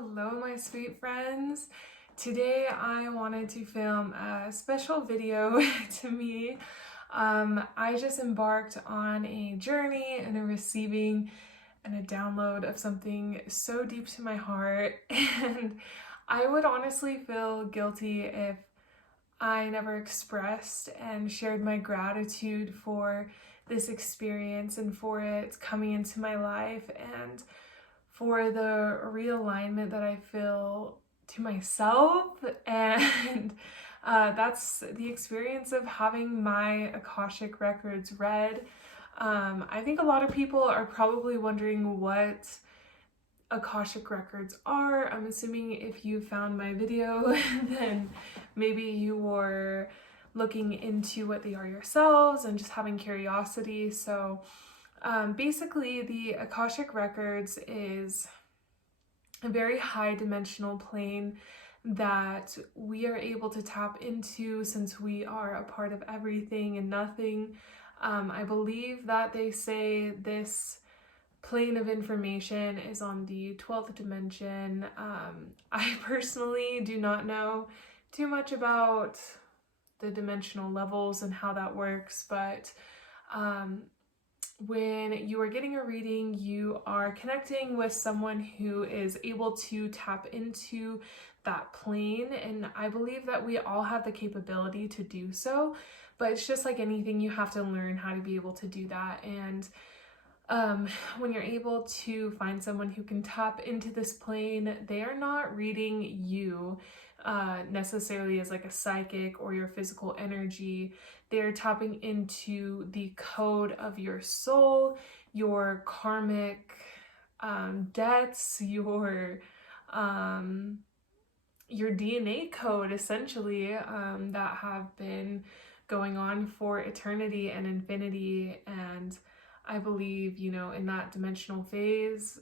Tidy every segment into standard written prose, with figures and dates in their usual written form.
Hello, my sweet friends. Today I wanted to film a special video to me. I just embarked on a journey and a receiving and a download of something so deep to my heart, and I would honestly feel guilty if I never expressed and shared my gratitude for this experience and for it coming into my life and for the realignment that I feel to myself. And that's the experience of having my Akashic Records read. I think a lot of people are probably wondering what Akashic Records are. I'm assuming if you found my video, then maybe you were looking into what they are yourselves and just having curiosity. So basically, the Akashic Records is a very high dimensional plane that we are able to tap into since we are a part of everything and nothing. I believe that they say this plane of information is on the 12th dimension. I personally do not know too much about the dimensional levels and how that works, but when you are getting a reading, you are connecting with someone who is able to tap into that plane, and I believe that we all have the capability to do so, but it's just like anything, you have to learn how to be able to do that. And when you're able to find someone who can tap into this plane, they are not reading you necessarily as like a psychic or your physical energy. They're tapping into the code of your soul, your karmic debts, your DNA code, essentially, that have been going on for eternity and infinity. And I believe, in that dimensional phase,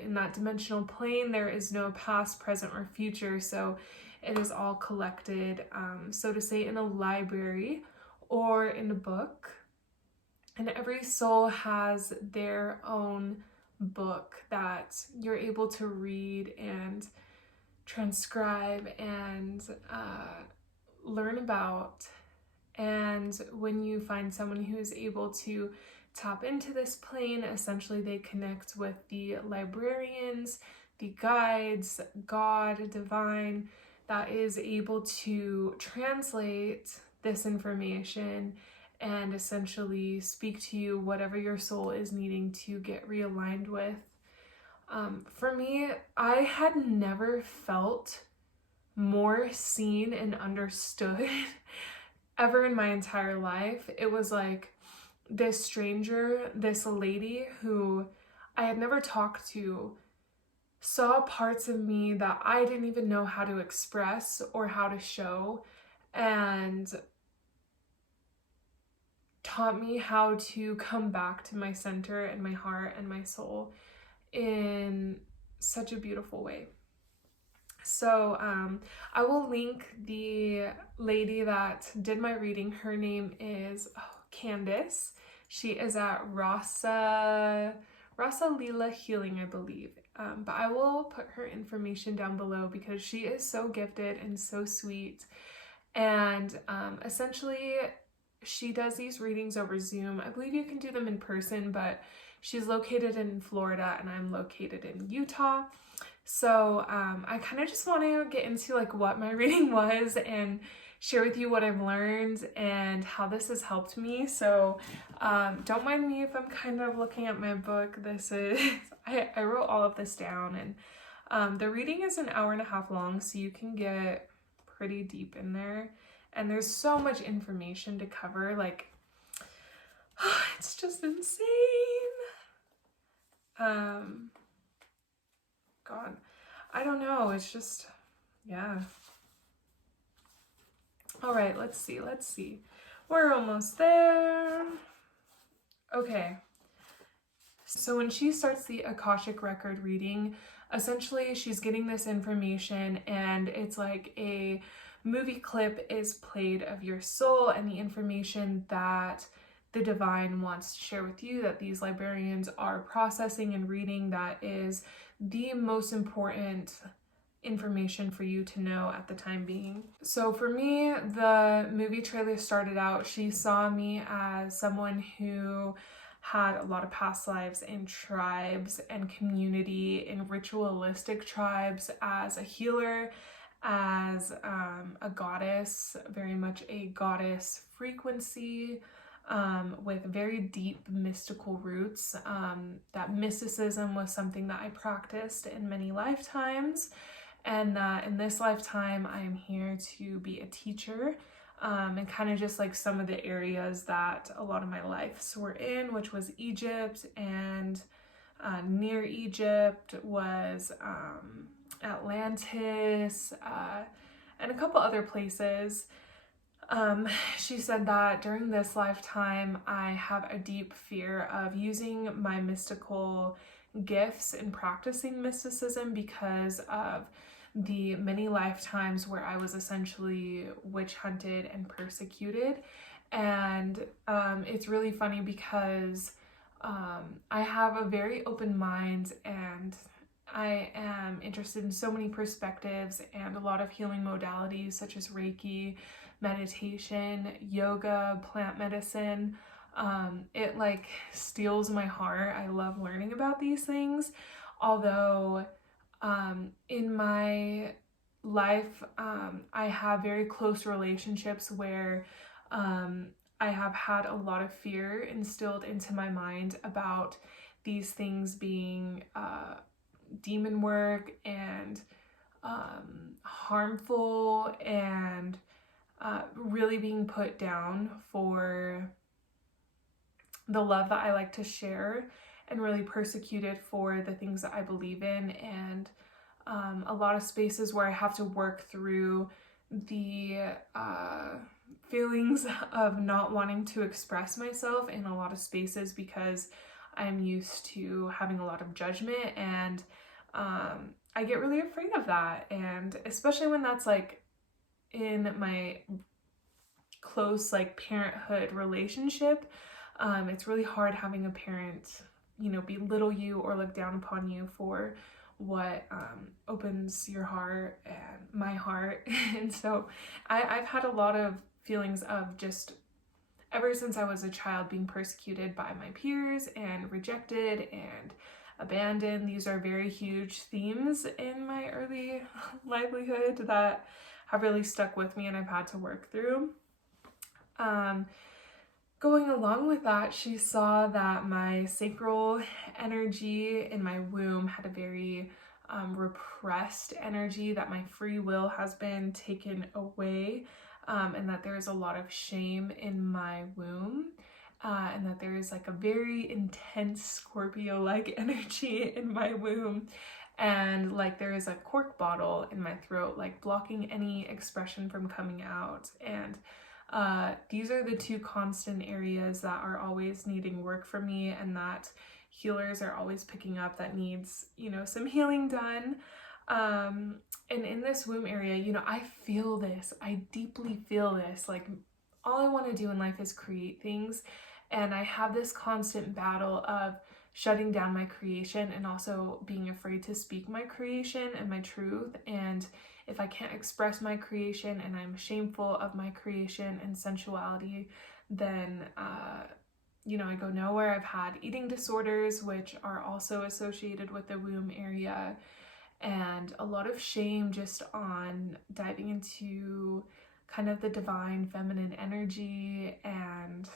in that dimensional plane, there is no past, present, or future. So it is all collected, so to say, in a library or in a book. And every soul has their own book that you're able to read and transcribe and learn about. And when you find someone who is able to tap into this plane, essentially they connect with the librarians, the guides, God, divine, that is able to translate this information and essentially speak to you whatever your soul is needing to get realigned with. For me, I had never felt more seen and understood ever in my entire life. It was like this stranger, this lady who I had never talked to, saw parts of me that I didn't even know how to express or how to show, and taught me how to come back to my center and my heart and my soul in such a beautiful way. So I will link the lady that did my reading. Her name is Candace. She is at Rasa Lila Healing, I believe. But I will put her information down below because she is so gifted and so sweet. And essentially, she does these readings over Zoom. I believe you can do them in person, but she's located in Florida and I'm located in Utah. So I kind of just want to get into like what my reading was and share with you what I've learned and how this has helped me. So don't mind me if I'm kind of looking at my book. This is, I wrote all of this down, and the reading is an hour and a half long, so you can get pretty deep in there. And there's so much information to cover, like, it's just insane. God, I don't know, it's just, yeah. All right, let's see. We're almost there. Okay. So when she starts the Akashic record reading, essentially she's getting this information and it's like a movie clip is played of your soul and the information that the divine wants to share with you, that these librarians are processing and reading, that is the most important information for you to know at the time being. So for me, the movie trailer started out, she saw me as someone who had a lot of past lives in tribes and community, in ritualistic tribes, as a healer, as a goddess, very much a goddess frequency, with very deep mystical roots. That mysticism was something that I practiced in many lifetimes, and that in this lifetime I am here to be a teacher, and kind of just like some of the areas that a lot of my lives were in, which was Egypt, and near Egypt was Atlantis, and a couple other places. She said that during this lifetime, I have a deep fear of using my mystical gifts and practicing mysticism because of the many lifetimes where I was essentially witch hunted and persecuted. And it's really funny because I have a very open mind, and I am interested in so many perspectives and a lot of healing modalities such as Reiki, meditation, yoga, plant medicine. It like steals my heart. I love learning about these things. Although in my life, I have very close relationships where I have had a lot of fear instilled into my mind about these things being demon work and harmful, and really being put down for the love that I like to share, and really persecuted for the things that I believe in, and a lot of spaces where I have to work through the feelings of not wanting to express myself in a lot of spaces because I'm used to having a lot of judgment, and I get really afraid of that. And especially when that's like in my close like parenthood relationship, it's really hard having a parent, you know, belittle you or look down upon you for what opens your heart and my heart. And so I've had a lot of feelings of just ever since I was a child being persecuted by my peers and rejected and abandoned. These are very huge themes in my early livelihood that have really stuck with me and I've had to work through. Going along with that, she saw that my sacral energy in my womb had a very repressed energy, that my free will has been taken away, and that there is a lot of shame in my womb, and that there is like a very intense Scorpio-like energy in my womb, and like there is a cork bottle in my throat, like blocking any expression from coming out. And these are the two constant areas that are always needing work for me, and that healers are always picking up, that needs, you know, some healing done. And in this womb area, you know, I feel this, I deeply feel this, like all I want to do in life is create things. And I have this constant battle of shutting down my creation and also being afraid to speak my creation and my truth. And if I can't express my creation and I'm shameful of my creation and sensuality, then, you know, I go nowhere. I've had eating disorders, which are also associated with the womb area, and a lot of shame just on diving into kind of the divine feminine energy. And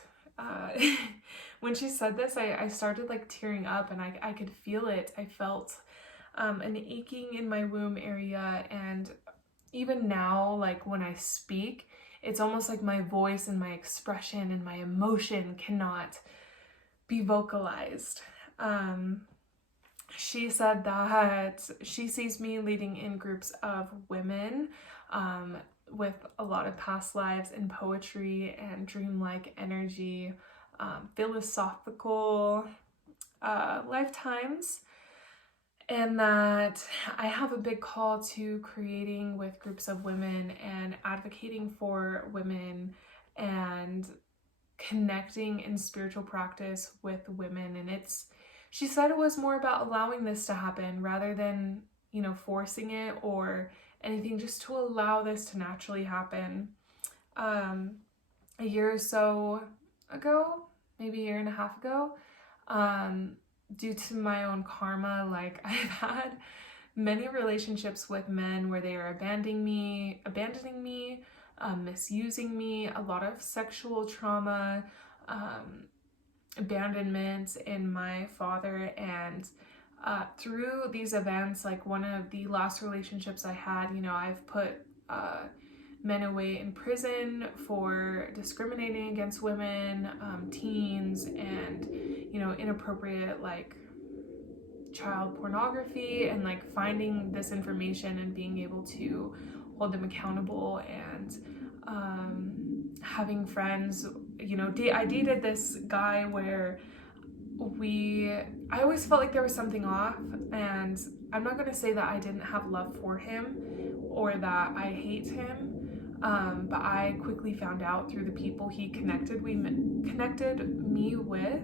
when she said this, I started like tearing up, and I could feel it. I felt an aching in my womb area, and even now, like when I speak, it's almost like my voice and my expression and my emotion cannot be vocalized. She said that she sees me leading in groups of women with a lot of past lives in poetry and dreamlike energy, philosophical lifetimes, and that I have a big call to creating with groups of women and advocating for women and connecting in spiritual practice with women. And she said it was more about allowing this to happen rather than, forcing it or anything, just to allow this to naturally happen. A year or so ago, maybe a year and a half ago, due to my own karma, like I've had many relationships with men where they are abandoning me, misusing me, a lot of sexual trauma, abandonment in my father. And through these events, like one of the last relationships I had, I've put men away in prison for discriminating against women, teens, and inappropriate like child pornography, and like finding this information and being able to hold them accountable, and having friends. I dated this guy where I always felt like there was something off, and I'm not going to say that I didn't have love for him or that I hate him, but I quickly found out through the people he connected me with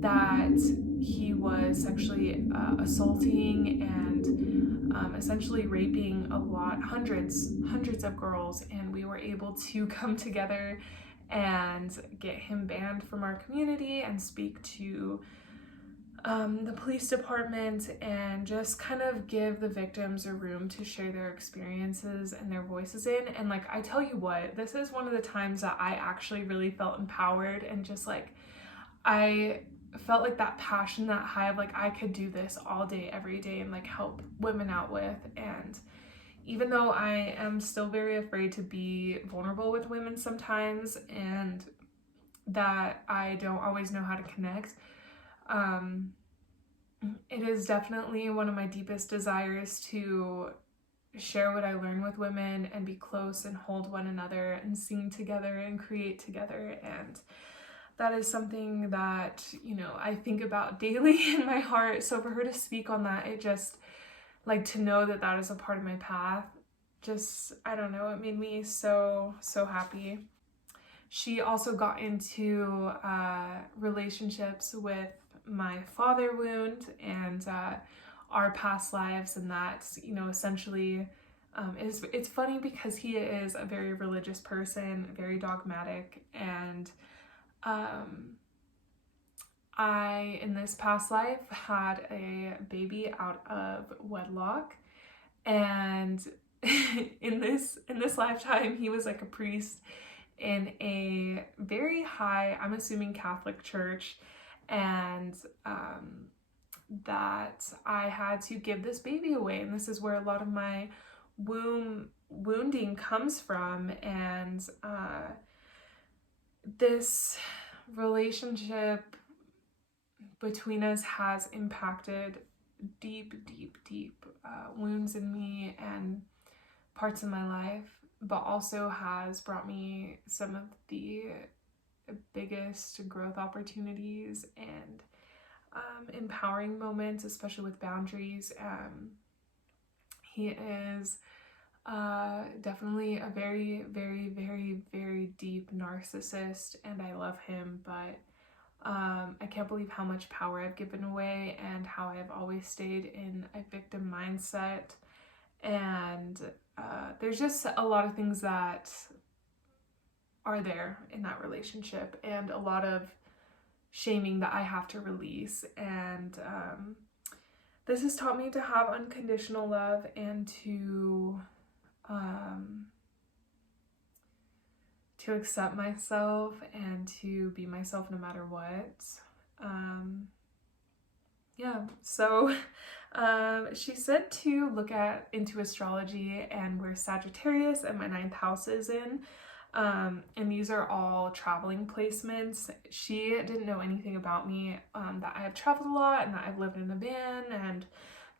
that he was sexually assaulting and essentially raping hundreds of girls. And we were able to come together and get him banned from our community and speak to the police department, and just kind of give the victims a room to share their experiences and their voices in. And like, I tell you what, this is one of the times that I actually really felt empowered, and just like, I felt like that passion, that high of like, I could do this all day, every day, and like help women out with. And even though I am still very afraid to be vulnerable with women sometimes, and that I don't always know how to connect, it is definitely one of my deepest desires to share what I learn with women and be close and hold one another and sing together and create together. And that is something that, I think about daily in my heart. So for her to speak on that, it just, like, to know that that is a part of my path, just, I don't know, it made me so, so happy. She also got into relationships with my father wound and our past lives, and that's, essentially, it's funny because he is a very religious person, very dogmatic, and I, in this past life, had a baby out of wedlock, and in this lifetime, he was like a priest in a very high, I'm assuming, Catholic church, and that I had to give this baby away. And this is where a lot of my wounding comes from. And this relationship between us has impacted deep wounds in me and parts of my life, but also has brought me some of the biggest growth opportunities and empowering moments, especially with boundaries. He is definitely a very, very, very, very deep narcissist, and I love him, but I can't believe how much power I've given away and how I've always stayed in a victim mindset. And there's just a lot of things that are there in that relationship, and a lot of shaming that I have to release. And this has taught me to have unconditional love and to accept myself and to be myself no matter what. So she said to look into astrology and where Sagittarius and my 9th house is in. And these are all traveling placements. She didn't know anything about me, that I have traveled a lot and that I've lived in a van, and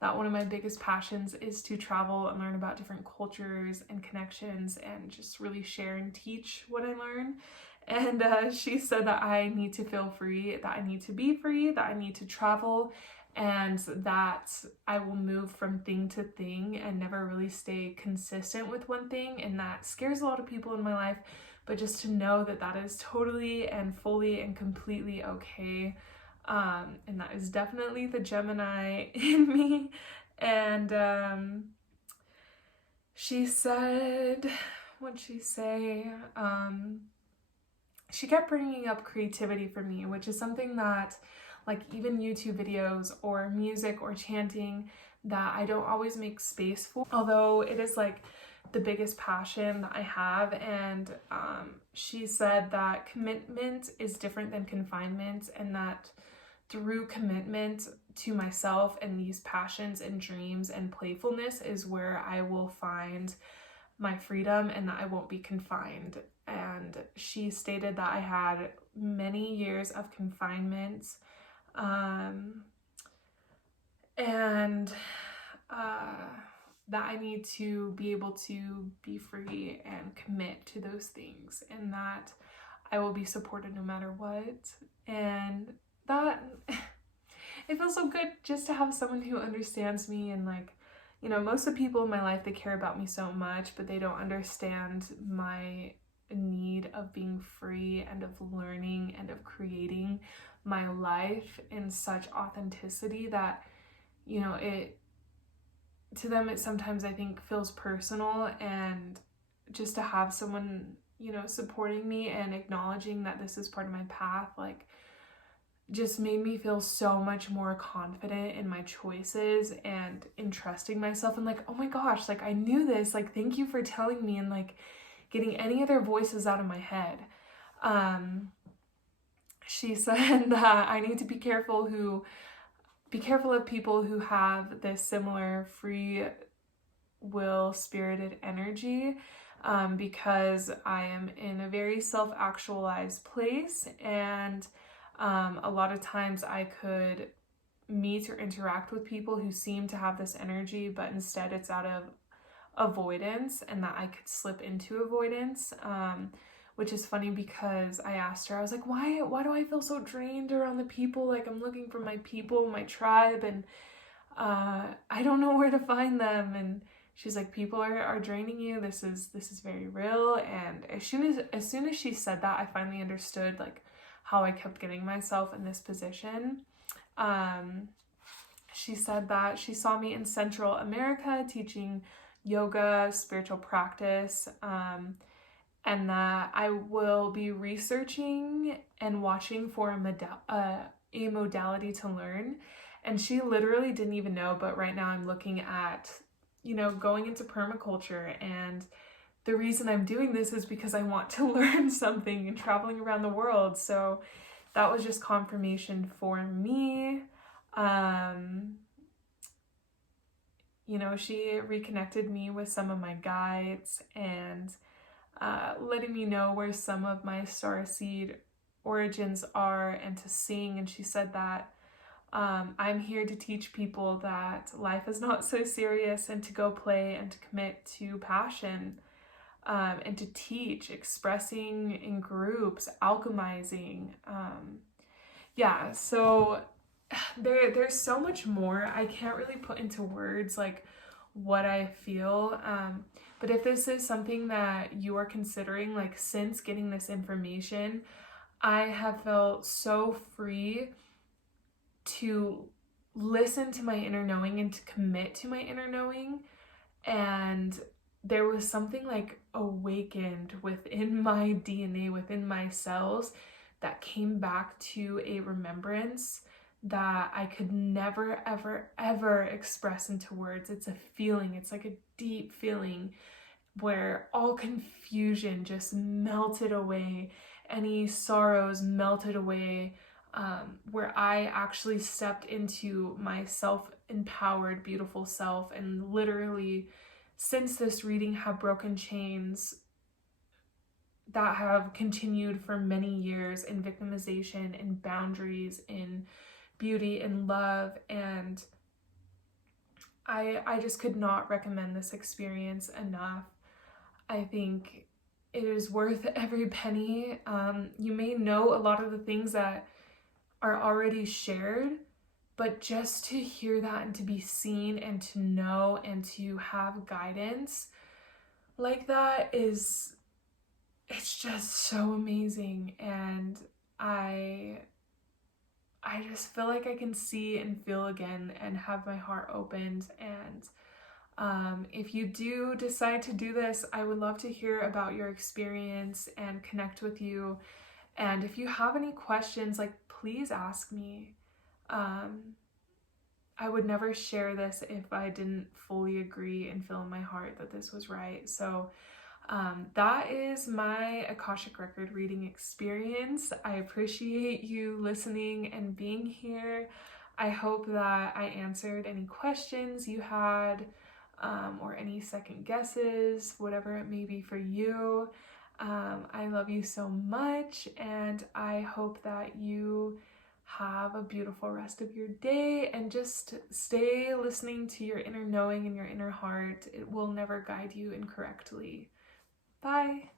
that one of my biggest passions is to travel and learn about different cultures and connections and just really share and teach what I learn. And she said that I need to feel free, that I need to be free, that I need to travel, and that I will move from thing to thing and never really stay consistent with one thing, and that scares a lot of people in my life. But just to know that that is totally and fully and completely okay, and that is definitely the Gemini in me. And she said, what'd she say? She kept bringing up creativity for me, which is something that, like, even YouTube videos or music or chanting, that I don't always make space for, although it is like the biggest passion that I have. And she said that commitment is different than confinement, and that through commitment to myself and these passions and dreams and playfulness is where I will find my freedom, and that I won't be confined. And she stated that I had many years of confinement, and that I need to be able to be free and commit to those things, and that I will be supported no matter what. And that it feels so good just to have someone who understands me. And like, you know, most of the people in my life, they care about me so much, but they don't understand my need of being free and of learning and of creating my life in such authenticity that, you know, it to them it sometimes I think feels personal. And just to have someone, you know, supporting me and acknowledging that this is part of my path, like, just made me feel so much more confident in my choices and in trusting myself, and like, oh my gosh, like, I knew this, like, thank you for telling me, and like getting any other voices out of my head. She said that I need to be careful of people who have this similar free will spirited energy, because I am in a very self-actualized place, and a lot of times I could meet or interact with people who seem to have this energy, but instead it's out of avoidance, and that I could slip into avoidance, which is funny because I asked her, I was like, why do I feel so drained around the people? Like, I'm looking for my people, my tribe, and I don't know where to find them. And she's like, people are draining you. This is very real. And as soon as she said that, I finally understood like how I kept getting myself in this position. She said that she saw me in Central America teaching yoga, spiritual practice, and that I will be researching and watching for a modality to learn. And she literally didn't even know, but right now I'm looking at, you know, going into permaculture, and the reason I'm doing this is because I want to learn something and traveling around the world. So that was just confirmation for me. You know, she reconnected me with some of my guides, and letting me know where some of my starseed origins are, and to sing. And she said that I'm here to teach people that life is not so serious, and to go play and to commit to passion, and to teach, expressing in groups, alchemizing. Yeah, so there's so much more. I can't really put into words like what I feel. But if this is something that you are considering, like, since getting this information, I have felt so free to listen to my inner knowing and to commit to my inner knowing. And there was something like awakened within my DNA, within my cells, that came back to a remembrance that I could never, ever, ever express into words. It's a feeling, it's like a deep feeling where all confusion just melted away, any sorrows melted away, where I actually stepped into my self-empowered, beautiful self, and literally, since this reading, have broken chains that have continued for many years in victimization, in boundaries, in beauty, in love. And I just could not recommend this experience enough. I think it is worth every penny. You may know a lot of the things that are already shared, but just to hear that and to be seen and to know and to have guidance like that it's just so amazing. And I just feel like I can see and feel again and have my heart opened. And if you do decide to do this, I would love to hear about your experience and connect with you. And if you have any questions, like, please ask me. I would never share this if I didn't fully agree and feel in my heart that this was right. So that is my Akashic record reading experience. I appreciate you listening and being here. I hope that I answered any questions you had, or any second guesses, whatever it may be for you. I love you so much, and I hope that you have a beautiful rest of your day, and just stay listening to your inner knowing and your inner heart. It will never guide you incorrectly. Bye.